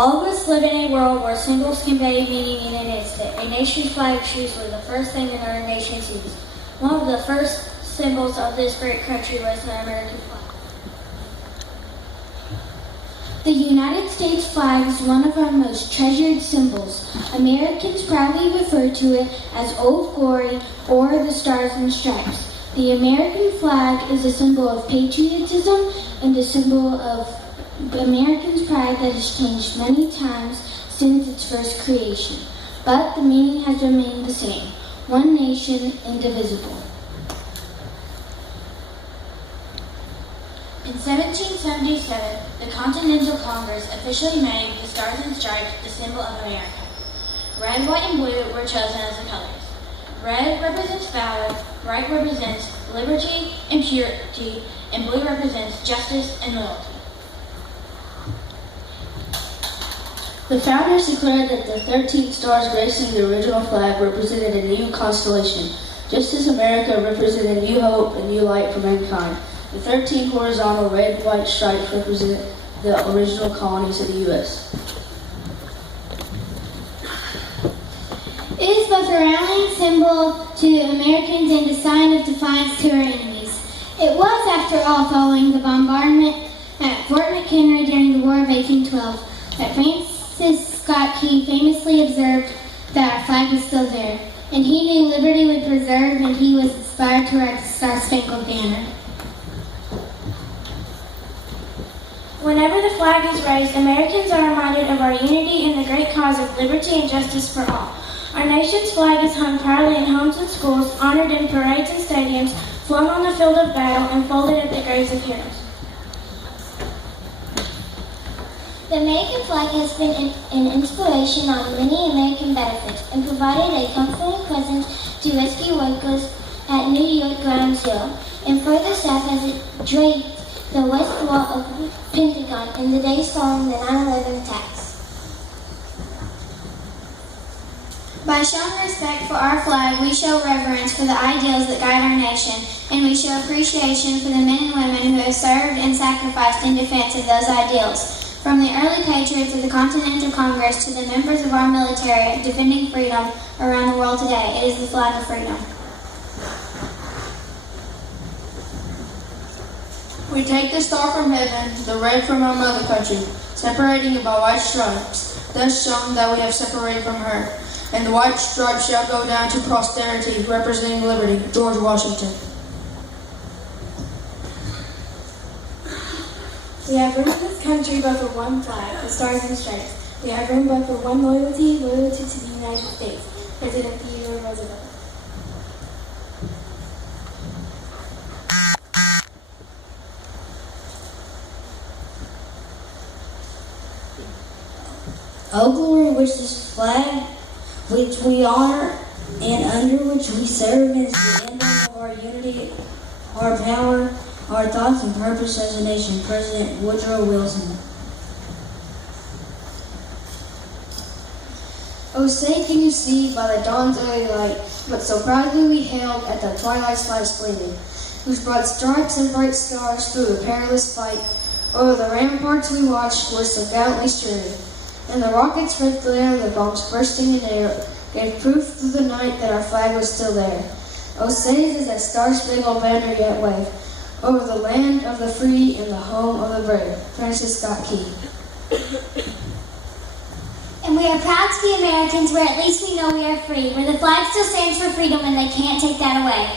All of us live in a world where symbols convey meaning in an instant. A nation's flag is usually the first thing another nation sees. One of the first symbols of this great country was the American flag. The United States flag is one of our most treasured symbols. Americans proudly refer to it as Old Glory or the Stars and Stripes. The American flag is a symbol of patriotism and a symbol of Americans' pride that has changed many times since its first creation. But the meaning has remained the same: one nation, indivisible. In 1777, the Continental Congress officially made the Stars and Stripes the symbol of America. Red, white, and blue were chosen as the colors. Red represents valor, white represents liberty and purity, and blue represents justice and loyalty. The founders declared that the 13 stars gracing the original flag represented a new constellation, just as America represented new hope and new light for mankind. The 13 horizontal red and white stripes represent the original colonies of the U.S. It is both a rallying symbol to Americans and a sign of defiance to our enemies. It was, after all, following the bombardment at Fort McHenry during the War of 1812 that Francis Scott Key famously observed that our flag was still there, and he knew liberty would preserve, and he was inspired to write the Star-Spangled Banner. Whenever the flag is raised, Americans are reminded of our unity in the great cause of liberty and justice for all. Our nation's flag is hung proudly in homes and schools, honored in parades and stadiums, flown on the field of battle, and folded at the graves of heroes. The American flag has been an inspiration on many American battlefields and provided a comforting presence to rescue workers at New York Ground Zero, and further south as it draped the west wall of the Pentagon in the days following the 9/11 attacks. By showing respect for our flag, we show reverence for the ideals that guide our nation, and we show appreciation for the men and women who have served and sacrificed in defense of those ideals. From the early patriots of the Continental Congress to the members of our military defending freedom around the world today, it is the flag of freedom. We take the star from heaven, the red from our mother country, separating it by white stripes, thus showing that we have separated from her. And the white stripes shall go down to posterity, representing liberty. George Washington. We have room in this country but for one flag, the Stars and Stripes. We have room but for one loyalty to the United States. President Theodore Roosevelt. O glory, which this flag, which we honor and under which we serve, is the emblem of our unity, our power, our thoughts and purpose as a nation. President Woodrow Wilson. Oh, say can you see by the dawn's early light what so proudly we hailed at the twilight's last gleaming, whose broad stripes and bright stars through the perilous fight over the ramparts we watched were so gallantly streaming, and the rockets' red glare and the bombs bursting in air gave proof through the night that our flag was still there. Oh, say does that star-spangled banner yet wave over the land of the free and the home of the brave. Francis Scott Key. And we are proud to be Americans where at least we know we are free, where the flag still stands for freedom and they can't take that away.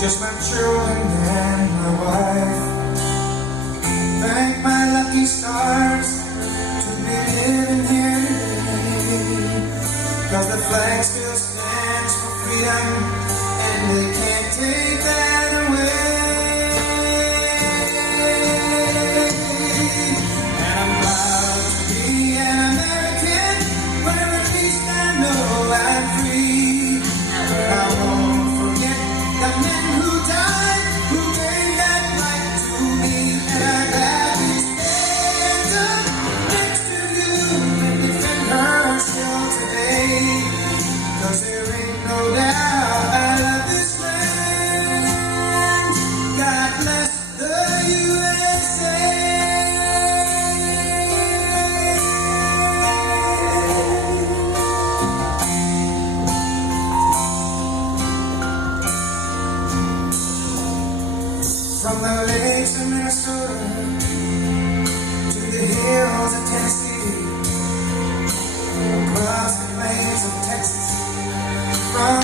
just my children and my wife. Thank my lucky stars to be living here today, 'cause the flag still stands for freedom, and they can't take that away. And I'm proud to be an American, where at least I know I'm free. But I won't forget the men who died, who gave that right to me. And I gladly stand up next to you and defend her still today, 'cause there ain't no doubt I love this land. God bless the USA. From the lakes of Minnesota to the hills of Tennessee, across the plains of Texas, from